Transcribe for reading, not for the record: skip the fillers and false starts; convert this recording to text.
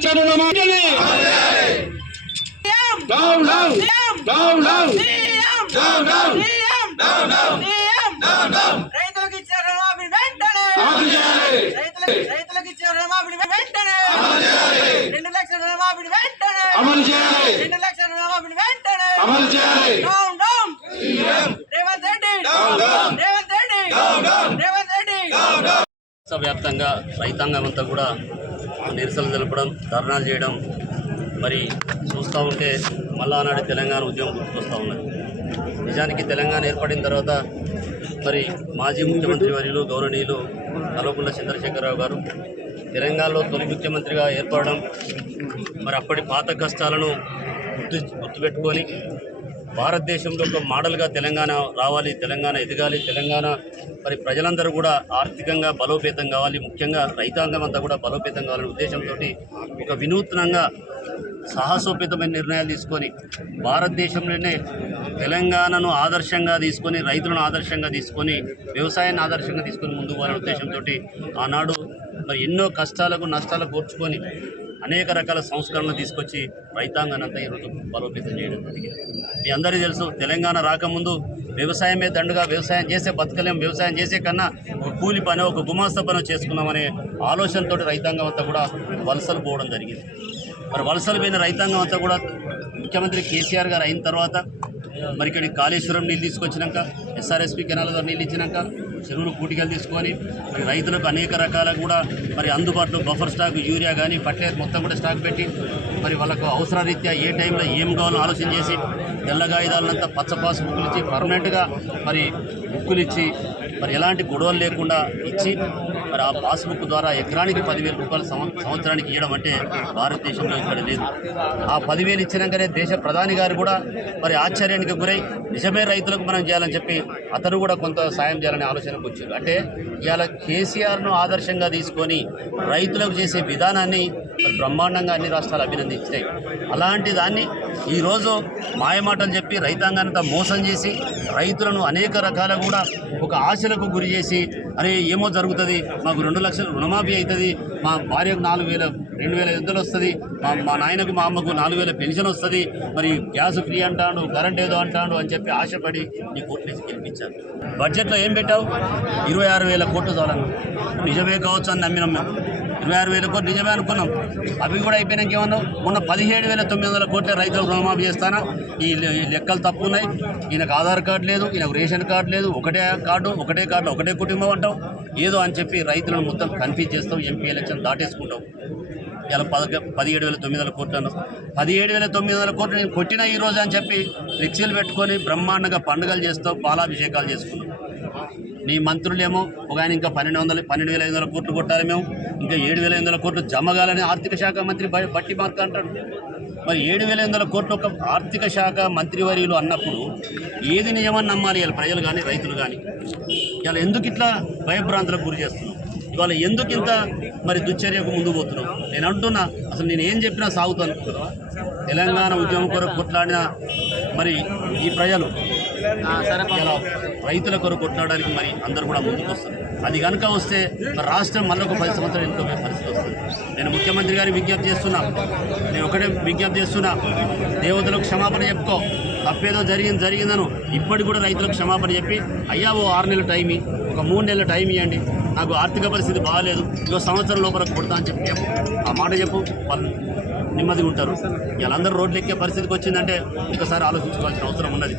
ఇచ్చిన రుణమాఫీని down down down down down down రైతులకు ఇచ్చిన రుణమాఫీ వెంటనే రైతులకు ఇచ్చిన రుణమాఫీ వెంటనే 2 లక్షల రుణమాఫీ వెంటనే అమలు చేయాలి 2 లక్షల రుణమాఫీ వెంటనే అమలు చేయాలి డౌన్ డౌన్ రేవంత్ రెడ్డి రేవంత్ రెడ్డి రేవంత్ రెడ్డి వ్యాప్తంగా రైతాంగం అంతా కూడా నిరసనలు తెలపడం, ధర్నాలు చేయడం, మరి చూస్తూ ఉంటే మళ్ళా ఆనాడు తెలంగాణ ఉద్యమం గుర్తుకొస్తూ ఉన్నది. నిజానికి తెలంగాణ ఏర్పడిన తర్వాత మరి మాజీ ముఖ్యమంత్రి వర్యులు గౌరవనీయులు కల్వకుంట్ల చంద్రశేఖరరావు గారు తెలంగాణలో తొలి ముఖ్యమంత్రిగా ఏర్పడడం, మరి అప్పటి పాత కష్టాలను గుర్తుపెట్టుకొని భారతదేశంలో ఒక మోడల్గా తెలంగాణ రావాలి, తెలంగాణ ఎదగాలి, తెలంగాణ మరి ప్రజలందరూ కూడా ఆర్థికంగా బలోపేతం కావాలి, ముఖ్యంగా రైతాంగం అంతా కూడా బలోపేతం కావాలనే ఉద్దేశంతో ఒక వినూత్నంగా సాహసోపేతమైన నిర్ణయాలు తీసుకొని భారతదేశంలోనే తెలంగాణను ఆదర్శంగా తీసుకొని, రైతులను ఆదర్శంగా తీసుకొని, వ్యవసాయాన్ని ఆదర్శంగా తీసుకొని ముందుకు పోవాలనే ఉద్దేశంతో ఆనాడు మరి ఎన్నో కష్టాలకు నష్టాలకు కోర్చుకొని అనేక రకాల సంస్కరణలు తీసుకొచ్చి రైతాంగాన్ని అంతా ఈరోజు బలోపేతం చేయడం జరిగింది. మీ అందరికీ తెలుసు, తెలంగాణ రాకముందు వ్యవసాయమే దండుగా, వ్యవసాయం చేసే బతకలేం, వ్యవసాయం చేసే కన్నా ఒక కూలి పని, ఒక గుమాస్తా పని చేసుకున్నామనే ఆలోచనతో రైతాంగం అంతా కూడా వలసలు పోవడం జరిగింది. మరి వలసలు పోయిన రైతాంగం అంతా కూడా ముఖ్యమంత్రి కేసీఆర్ గారు అయిన తర్వాత మరి ఇక్కడికి కాళేశ్వరం నీళ్ళు తీసుకొచ్చినాక, ఎస్ఆర్ఎస్పి కెనాల్ ద్వారా నీళ్ళు ఇచ్చినాక చెరువులు పూటికలు తీసుకొని మరి రైతులకు అనేక రకాల కూడా మరి అందుబాటులో బఫర్ స్టాక్, యూరియా కానీ ఫర్టిలైజర్ మొత్తం కూడా స్టాక్ పెట్టి మరి వాళ్ళకు అవసరరీత్యా ఏ టైంలో ఏం కావాలో ఆలోచన చేసి తెల్ల కాగితాలంతా పచ్చ పాస్ బుక్కులు ఇచ్చి పర్మనెంట్గా మరి బుక్కులు ఇచ్చి మరి ఎలాంటి గొడవలు లేకుండా ఇచ్చి మరి ఆ పాస్బుక్ ద్వారా ఎకరానికి 10,000 రూపాయలు సంవత్సరానికి ఇవ్వడం అంటే భారతదేశంలో ఇక్కడ లేదు. ఆ 10,000 ఇచ్చినాకనే దేశ ప్రధాని గారు కూడా మరి ఆశ్చర్యానికి గురై నిజమే రైతులకు మనం చేయాలని చెప్పి అతను కూడా కొంత సాయం చేయాలనే ఆలోచనకు వచ్చారు. అంటే ఇవాళ కేసీఆర్ను ఆదర్శంగా తీసుకొని రైతులకు చేసే విధానాన్ని బ్రహ్మాండంగా అన్ని రాష్ట్రాలు అభినందించినాయి. అలాంటి దాన్ని ఈరోజు మాయమాటలు చెప్పి రైతాంగానంతా మోసం చేసి రైతులను అనేక రకాల కూడా ఒక ఆశలకు గురి చేసి అరే ఏమో జరుగుతుంది, మాకు 2 లక్షలు రుణమాఫీ అవుతుంది, మా భార్యకు 2,500 వస్తుంది, మా నాయనకు మా అమ్మకు 4,000 పెన్షన్ వస్తుంది, మరి గ్యాస్ ఫ్రీ అంటాడు, కరెంట్ ఏదో అంటాడు అని చెప్పి ఆశపడి ఈ కోర్టులేసి గెలిపించారు. బడ్జెట్లో ఏం పెట్టావు? 26,000 కోట్లు చాలన్నా. నిజమే కావచ్చు అని నమ్మినాం మేము. 26,000 కోట్లు నిజమే అనుకున్నాం. అవి కూడా అయిపోయినాక ఏమన్నావు? మొన్న 17,900 కోట్ల రైతులకు రుణమాఫీ చేస్తానా? ఈ లెక్కలు తప్పు ఉన్నాయి, ఈయనకు ఆధార్ కార్డు లేదు, ఈయనకు రేషన్ కార్డు లేదు, ఒకటే కార్డు ఒకటే కుటుంబం అంటావు, ఏదో అని చెప్పి రైతులను మొత్తం కన్ఫ్యూజ్ చేస్తావు. ఎంపీ ఎలక్షన్ దాటేసుకుంటావు. ఇలా 17,900 కోట్లు అన్నావు. 17,900 కోట్లు నేను కొట్టినా ఈరోజు అని చెప్పి ఫ్లెక్సీలు పెట్టుకొని బ్రహ్మాండంగా పండుగలు చేస్తావు, పాలాభిషేకాలు చేసుకున్నావు. నీ మంత్రులేమో ఒక ఆయన ఇంకా 12,500 కోట్లు కొట్టాలి, మేము ఇంకా 7,500 కోట్లు జమగాలని ఆర్థిక శాఖ మంత్రి బట్టి మార్క్ అంటాడు. మరి 7,500 కోట్లు ఒక ఆర్థిక శాఖ మంత్రివర్యులు అన్నప్పుడు ఏది నిజమని నమ్మాలి ఇలా ప్రజలు కానీ రైతులు కానీ? ఇలా ఎందుకు ఇట్లా భయభ్రాంతులకు గురి చేస్తున్నావు? ఇవాళ ఎందుకు ఇంత మరి దుశ్చర్యకు ముందు పోతున్నావు? నేను అంటున్నా, అసలు నేను ఏం చెప్పినా సాగుతాను. తెలంగాణ ఉద్యమం కొరకు కొట్లాడిన మరి ఈ ప్రజలు ఇలా రైతుల కొరకు కొట్లాడడానికి మరి అందరూ కూడా ముందుకు వస్తారు. అది కనుక వస్తే రాష్ట్రం మళ్ళీ ఒక 10 సంవత్సరాలు ఎన్నుకోబోయే పరిస్థితి వస్తుంది. నేను ముఖ్యమంత్రి గారికి విజ్ఞప్తి చేస్తున్నా, నేను ఒకటే విజ్ఞప్తి చేస్తున్నా, దేవతలకు క్షమాపణ చెప్పుకో, తప్పేదో జరిగిందను ఇప్పటికి కూడా రైతులకు క్షమాపణ చెప్పి అయ్యా ఓ 6 నెలల టైం, ఒక 3 నెలల టైం ఇవ్వండి, నాకు ఆర్థిక పరిస్థితి బాగాలేదు, ఇంకో సంవత్సరం లోపల కొడతా అని చెప్పి ఆ మాట చెప్పు, వాళ్ళు నెమ్మదిగా ఉంటారు. వీళ్ళందరూ రోడ్లు ఎక్కే పరిస్థితికి వచ్చిందంటే ఒకసారి ఆలోచించుకోవాల్సిన అవసరం ఉన్నది.